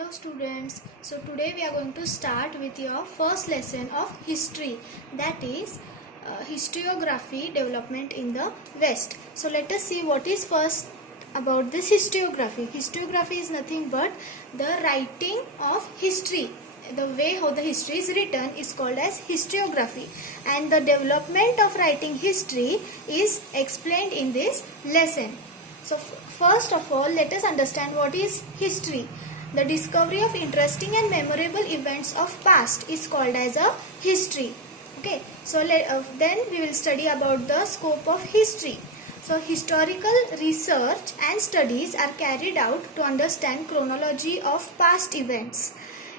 Hello students, so today we are going to start with your first lesson of history, that is historiography development in the West. So let us see what is first about this historiography. Historiography is nothing but the writing of history. The way how the history is written is called as historiography, and the development of writing history is explained in this lesson. So first of all, let us understand what is history. The discovery of interesting and memorable events of past is called as a history. Okay, so then we will study about the scope of history. So historical research and studies are carried out to understand chronology of past events.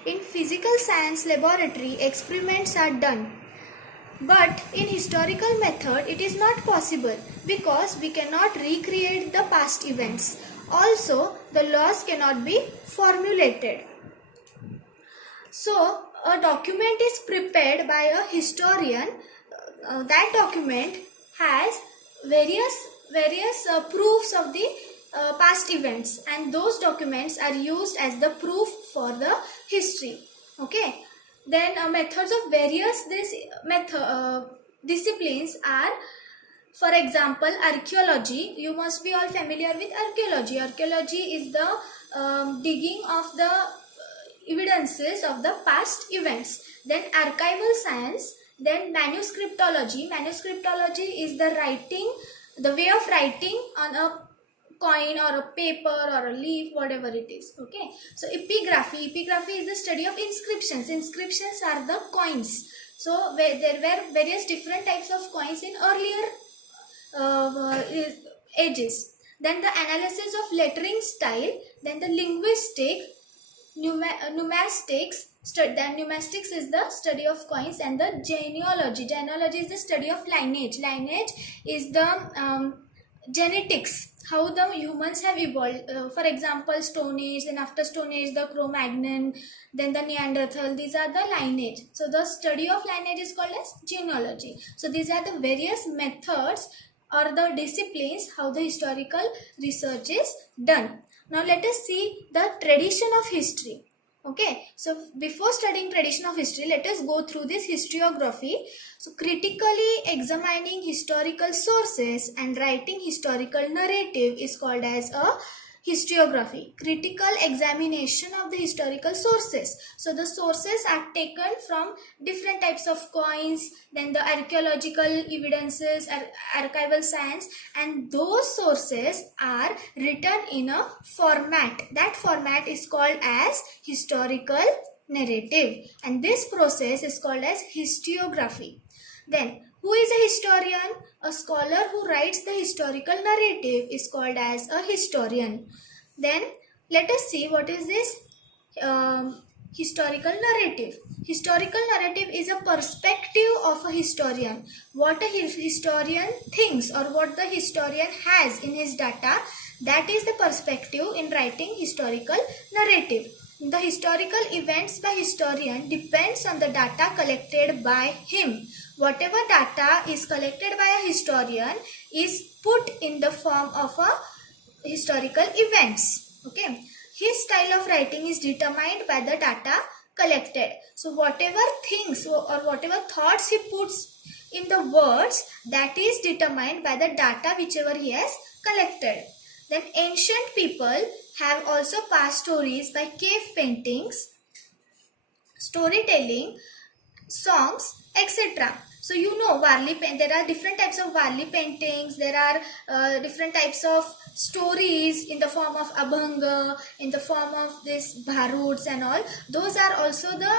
In physical science laboratory, experiments are done. But in historical method, it is not possible because we cannot recreate the past events. Also, the laws cannot be formulated. So, a document is prepared by a historian. That document has various proofs of the past events, and those documents are used as the proof for the history. Okay. Then methods of various disciplines are, for example, archaeology. You must be all familiar with archaeology. Archaeology is the digging of the evidences of the past events. Then archival science. Then manuscriptology. Manuscriptology is the way of writing on a coin or a paper or a leaf, whatever it is. Okay, so epigraphy is the study of inscriptions are the coins. So there were various different types of coins in earlier ages. Then the analysis of lettering style. Then the linguistic, numismatics. Then numismatics is the study of coins, and the genealogy is the study of lineage is the genetics, how the humans have evolved. For example, Stone Age, and after Stone Age the Cro-Magnon, then the Neanderthal. These are the lineage. So the study of lineage is called as genealogy. So these are the various methods or the disciplines how the historical research is done. Now let us see the tradition of history. Okay, so before studying tradition of history, let us go through this historiography. So critically examining historical sources and writing historical narrative is called as a historiography. Critical examination of the historical sources. So the sources are taken from different types of coins, then the archaeological evidences, archival science, and those sources are written in a format. That format is called as historical narrative, and this process is called as historiography. Then, who is a historian? A scholar who writes the historical narrative is called as a historian. Then, let us see what is this historical narrative. Historical narrative is a perspective of a historian. What a historian thinks or what the historian has in his data, that is the perspective in writing historical narrative. The historical events by historian depends on the data collected by him. Whatever data is collected by a historian is put in the form of a historical events. Okay, his style of writing is determined by the data collected. So whatever things or whatever thoughts he puts in the words, that is determined by the data whichever he has collected. Then ancient people have also passed stories by cave paintings, storytelling, songs, etc. So you know there are different types of Varli paintings, there are different types of stories in the form of Abhanga, in the form of this Bharuds and all. Those are also the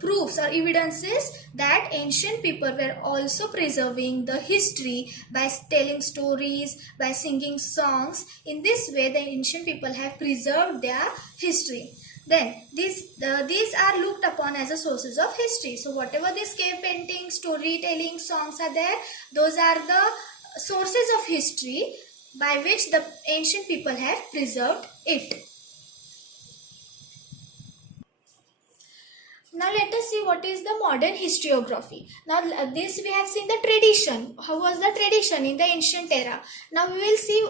proofs or evidences that ancient people were also preserving the history by telling stories, by singing songs. In this way, the ancient people have preserved their history. Then these are looked upon as the sources of history. So whatever these cave paintings, storytelling, songs are there, those are the sources of history by which the ancient people have preserved it. Now let us see what is the modern historiography. Now this we have seen the tradition. How was the tradition in the ancient era? Now we will see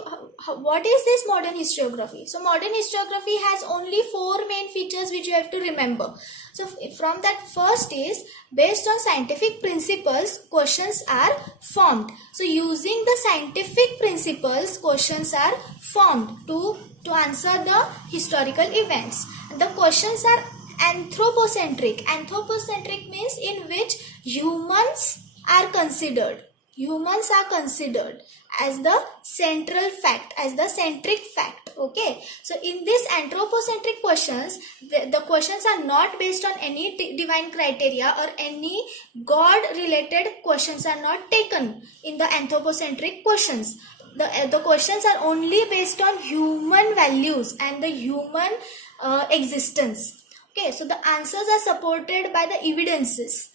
what is this modern historiography. So modern historiography has only 4 main features which you have to remember. So from that, first is based on scientific principles, questions are formed. So using the scientific principles, questions are formed to answer the historical events. The questions are anthropocentric. Anthropocentric means in which humans are considered as the central fact, as the centric fact. Okay, so in this anthropocentric questions, the questions are not based on any divine criteria, or any god related questions are not taken in the anthropocentric questions. The questions are only based on human values and the human existence. Okay, so the answers are supported by the evidences.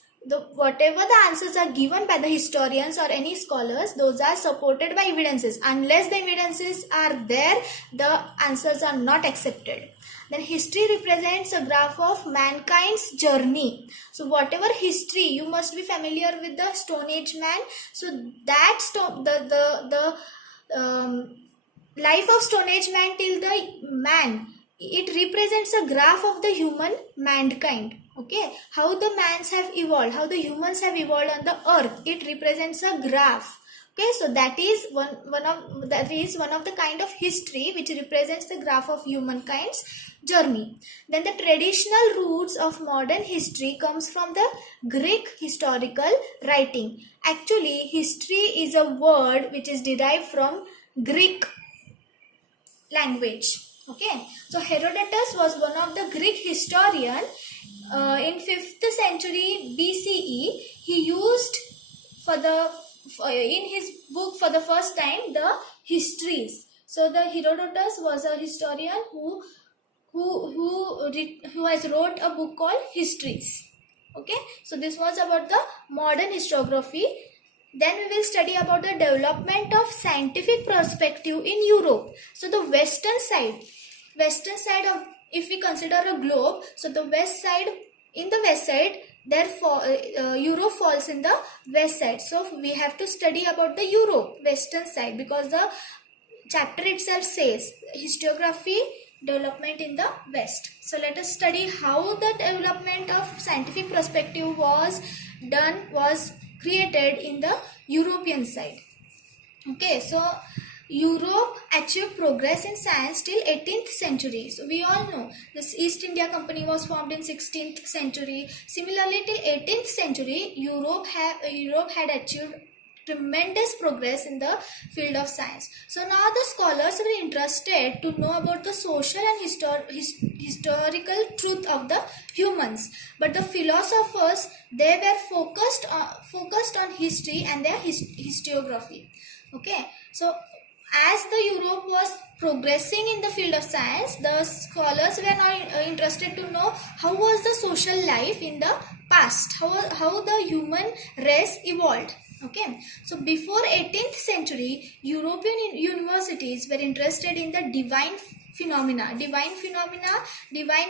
Whatever the answers are given by the historians or any scholars, those are supported by evidences. Unless the evidences are there, the answers are not accepted. Then history represents a graph of mankind's journey. So whatever history, you must be familiar with the Stone Age man. So that life of Stone Age man till the man, it represents a graph of the human mankind. Okay, how the mans have evolved, how the humans have evolved on the earth, it represents a graph. Okay, so that is one of the kind of history which represents the graph of humankind's journey. Then the traditional roots of modern history comes from the Greek historical writing. Actually, history is a word which is derived from Greek language. Okay, so Herodotus was one of the Greek historian. In 5th century BCE, he used in his book for the first time the histories. So the Herodotus was a historian who has wrote a book called Histories. Okay, so this was about the modern historiography. Then we will study about the development of scientific perspective in Europe. So the western side of, if we consider a globe, so the west side, therefore Europe falls in the west side. So we have to study about the Europe western side, because the chapter itself says historiography development in the west. So let us study how the development of scientific perspective was created in the European side. Okay, so Europe achieved progress in science till 18th century. So we all know this East India Company was formed in 16th century. Similarly, till 18th century, Europe had achieved tremendous progress in the field of science. So now the scholars were interested to know about the social and historical truth of the humans. But the philosophers, they were focused on history and their historiography. Okay, so as the Europe was progressing in the field of science, the scholars were now interested to know how was the social life in the past, how the human race evolved. Okay, so before 18th century, European universities were interested in the divine phenomena. Divine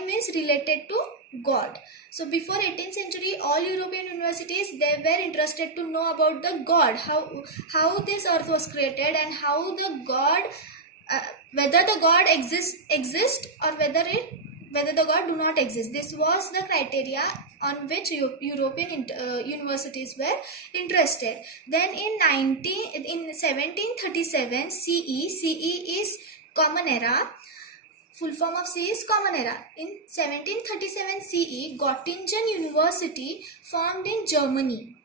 means related to God. So before 18th century, all European universities, they were interested to know about the God, how this earth was created, and how the God, whether the God exists or whether the God do not exist. This was the criteria on which European universities were interested. Then in 1737 CE is Common Era. Full form of CE is Common Era. In 1737 CE, Göttingen University formed in Germany,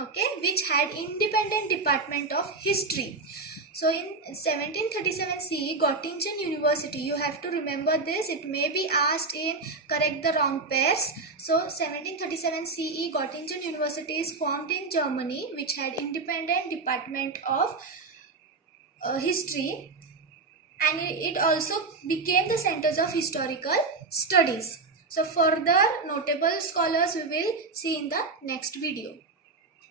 okay, which had independent department of history. So in 1737 CE, Göttingen University, you have to remember this, it may be asked in correct the wrong pairs. So 1737 CE, Göttingen University is formed in Germany, which had independent department of history, and it also became the centers of historical studies. So further notable scholars we will see in the next video.